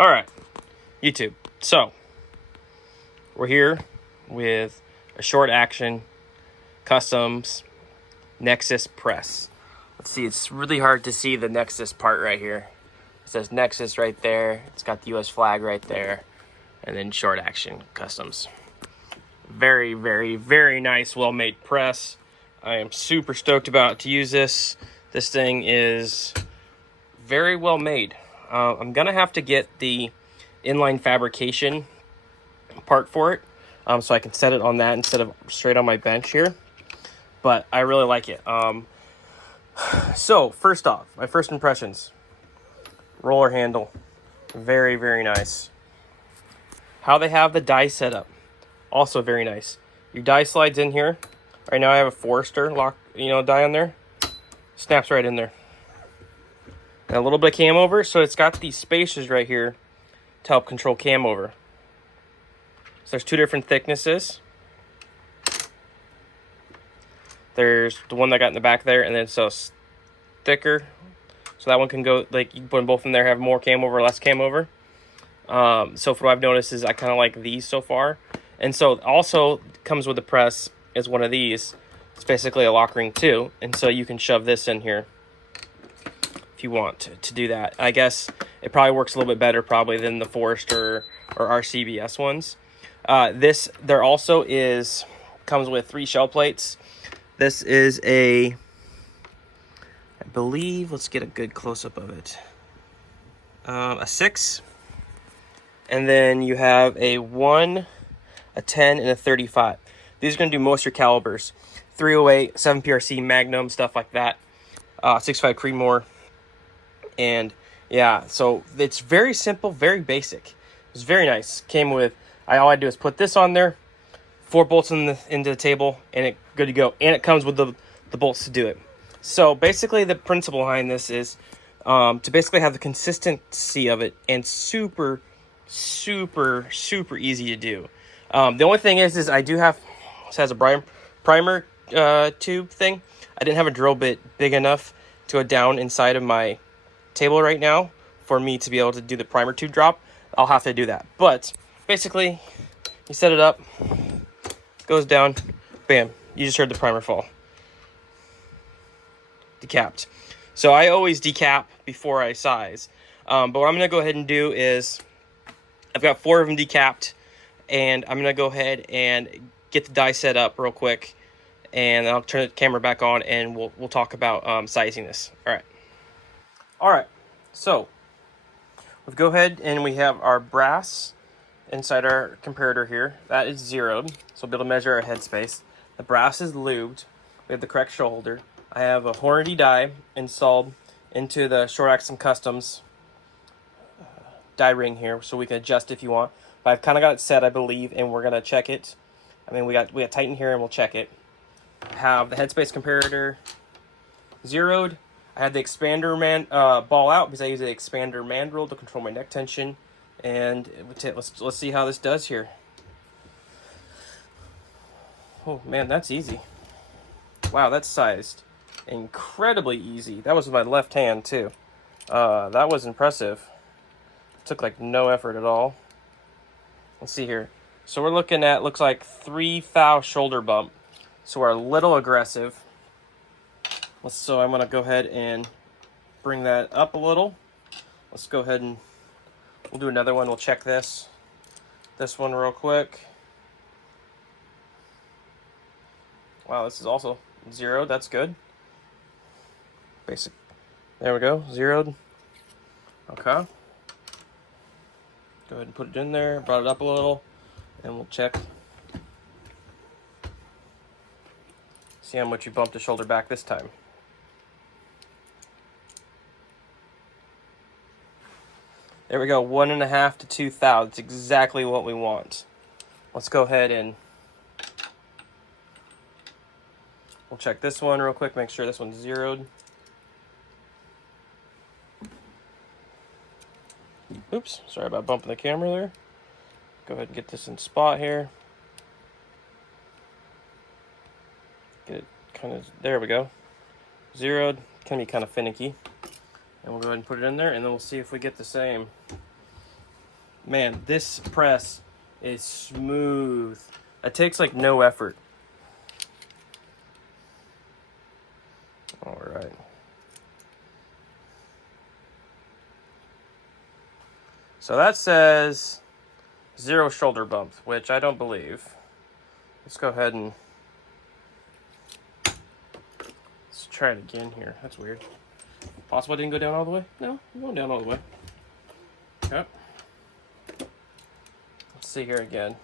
All right, YouTube. So we're here with a short action customs Nexus press. Let's see, it's really hard to see the Nexus part right here. It says Nexus right there. It's got the US flag right there. And then short action customs. Very, very, very nice, well-made press. I am super stoked about to use this. This thing is very well made. I'm gonna have to get the inline fabrication part for it, so I can set it on that instead of straight on my bench here. But I really like it. So first off, my first impressions: roller handle, very, very nice. How they have the die set up, also very nice. Your die slides in here. Right now I have a Forester lock, die on there. Snaps right in there. And a little bit of cam over, so it's got these spacers right here to help control cam over. So there's two different thicknesses. There's the one that I got in the back there, and then so it's thicker. So that one can go, like, you can put them both in there, have more cam over, less cam over. So for what I've noticed is I kind of like these so far. And so also comes with the press is one of these. It's basically a lock ring too. And so you can shove this in here if you want to do that. I guess it probably works a little bit better probably than the Forester or RCBS ones. There also comes with 3 shell plates. This is I believe, let's get a good close-up of it. A 6. And then you have a 1, a 10, and a 35. These are going to do most of your calibers. 308, 7 PRC, Magnum, stuff like that. 6.5 Creedmoor. And yeah, so it's very simple, very basic. It's very nice. Came with, all I do is put this on there, 4 bolts into the table, and it's good to go. And it comes with the bolts to do it. So basically the principle behind this is to basically have the consistency of it and super, super, super easy to do. The only thing is I do have, this has a primer tube thing. I didn't have a drill bit big enough to go down inside of my table right now for me to be able to do the primer tube drop. I'll have to do that. But basically, you set it up, goes down, bam, you just heard the primer fall. Decapped. So I always decap before I size. But what I'm going to go ahead and do is, I've got 4 of them decapped, and I'm going to go ahead and get the die set up real quick, and I'll turn the camera back on, and we'll talk about sizing this. All right, so we'll go ahead and we have our brass inside our comparator here. That is zeroed, so we'll be able to measure our headspace. The brass is lubed. We have the correct shoulder. I have a Hornady die installed into the Short Action Customs die ring here, so we can adjust if you want. But I've kind of got it set, I believe, and we're gonna check it. I mean, we got Titan here, and we'll check it. Have the headspace comparator zeroed. I had the expander ball out because I use the expander mandrel to control my neck tension. And let's see how this does here. Oh man, that's easy. Wow, that's sized incredibly easy. That was with my left hand too. That was impressive. Took like no effort at all. Let's see here. So we're looking at, looks like 3 thou shoulder bump. So we're a little aggressive. So I'm going to go ahead and bring that up a little. Let's go ahead and we'll do another one. We'll check this one real quick. Wow, this is also zeroed. That's good. Basic. There we go. Zeroed. Okay. Go ahead and put it in there. Brought it up a little. And we'll check. See how much you bumped the shoulder back this time. There we go, 1.5 to 2 thou. That's exactly what we want. Let's go ahead and we'll check this one real quick, make sure this one's zeroed. Oops, sorry about bumping the camera there. Go ahead and get this in spot here. Get it kind of, there we go. Zeroed, can be kind of finicky. And we'll go ahead and put it in there, and then we'll see if we get the same. Man, this press is smooth. It takes like no effort. All right. So that says 0 shoulder bump, which I don't believe. Let's go ahead and let's try it again here. That's weird. Possible I didn't go down all the way? No, I'm going down all the way. Okay. Let's see here again.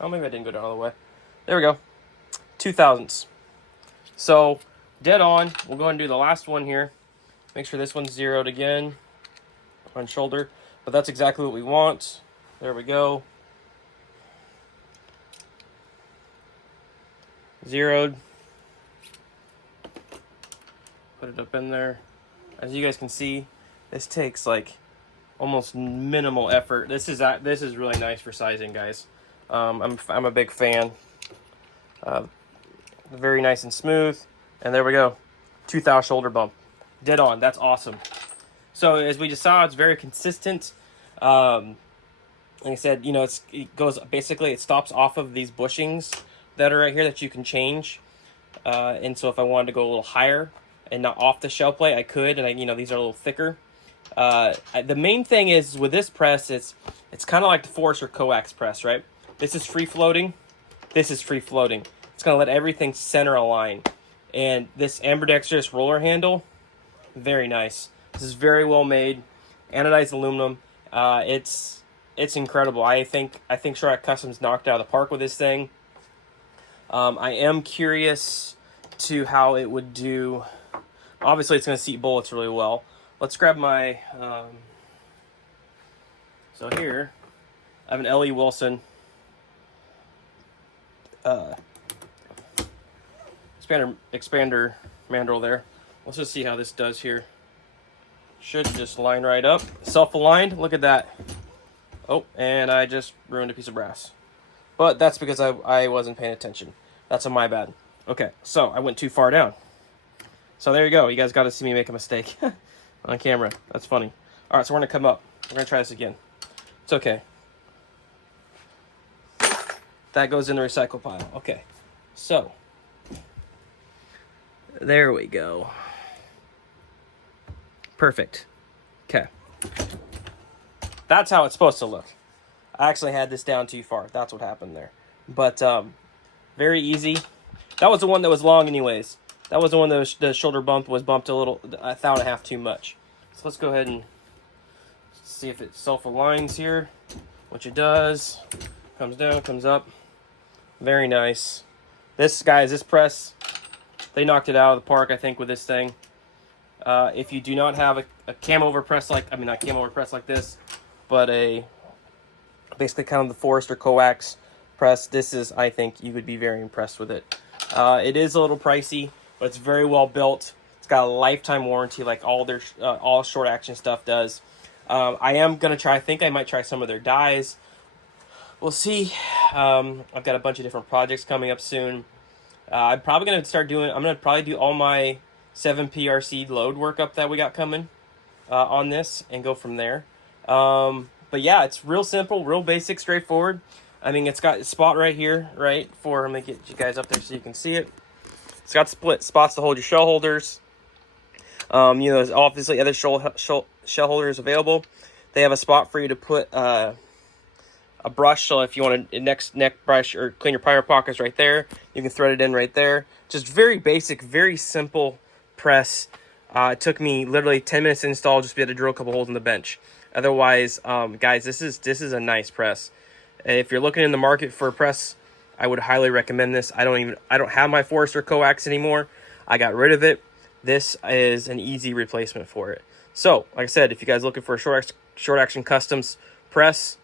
Oh, maybe I didn't go down all the way. There we go. 0.02. So, dead on. We'll go ahead and do the last one here. Make sure this one's zeroed again on shoulder. But that's exactly what we want. There we go. Zeroed. Put it up in there. As you guys can see, this takes like almost minimal effort. This is really nice for sizing, guys. I'm a big fan. Very nice and smooth. And there we go. 2,000 shoulder bump. Dead on. That's awesome. So as we just saw, it's very consistent. Like I said, you know, it goes basically, it stops off of these bushings that are right here that you can change. And so if I wanted to go a little higher and not off the shell plate, I could. And you know, these are a little thicker. The main thing is with this press, it's kind of like the Forester coax press, right? This is free floating. This is free floating. It's going to let everything center align. And this ambidextrous roller handle, very nice. This is very well made, anodized aluminum. It's incredible. I think Short Customs knocked it out of the park with this thing. I am curious to how it would do. Obviously, it's going to seat bullets really well. Let's grab my. So here, I have an L.E. Wilson expander mandrel there. Let's just see how this does here. Should just line right up. Self-aligned. Look at that. Oh, and I just ruined a piece of brass. But that's because I wasn't paying attention. That's on my bad. Okay, so I went too far down. So there you go. You guys got to see me make a mistake on camera. That's funny. All right, so we're going to come up. We're going to try this again. It's okay. That goes in the recycle pile. Okay, so there we go. Perfect. Okay. That's how it's supposed to look. I actually had this down too far. That's what happened there. But very easy. That was the one that was long anyways. That was the one that the shoulder bump was bumped a little, 1.5 thou too much. So let's go ahead and see if it self-aligns here, which it does. Comes down, comes up. Very nice. This, guys, this press, they knocked it out of the park, I think, with this thing. If you do not have a cam over press like, I mean, not cam over press like this, but basically kind of the Forester coax press, this is, I think, you would be very impressed with it. It is a little pricey, but it's very well built. It's got a lifetime warranty like all their all short action stuff does. I am going to try, I think I might try some of their dies. We'll see. I've got a bunch of different projects coming up soon. I'm probably going to I'm going to probably do all my 7 PRC load workup that we got coming on this and go from there. But yeah, it's real simple, real basic, straightforward. I mean, it's got a spot right here, right, for, I'm going to get you guys up there so you can see it. It's got split spots to hold your shell holders. You know, there's obviously other shell holders available. They have a spot for you to put a brush, so if you want a neck brush or clean your primer pockets right there, you can thread it in right there. Just very basic, very simple press. It took me literally 10 minutes to install, just to be able to drill a couple holes in the bench. Otherwise, guys, this is a nice press. If you're looking in the market for a press, I would highly recommend this. I don't have my Forester coax anymore. I got rid of it. This is an easy replacement for it. So, like I said, if you guys are looking for a short action customs press,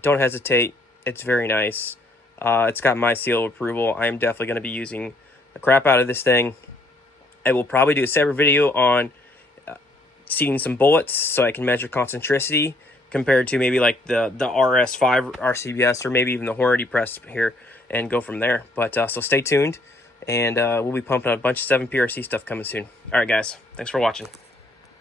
don't hesitate. It's very nice. It's got my seal of approval. I am definitely going to be using the crap out of this thing. I will probably do a separate video on seating some bullets so I can measure concentricity compared to maybe like the RS5 RCBS or maybe even the Hornady press here and go from there. But so stay tuned, and we'll be pumping out a bunch of 7 PRC stuff coming soon. All right, guys. Thanks for watching.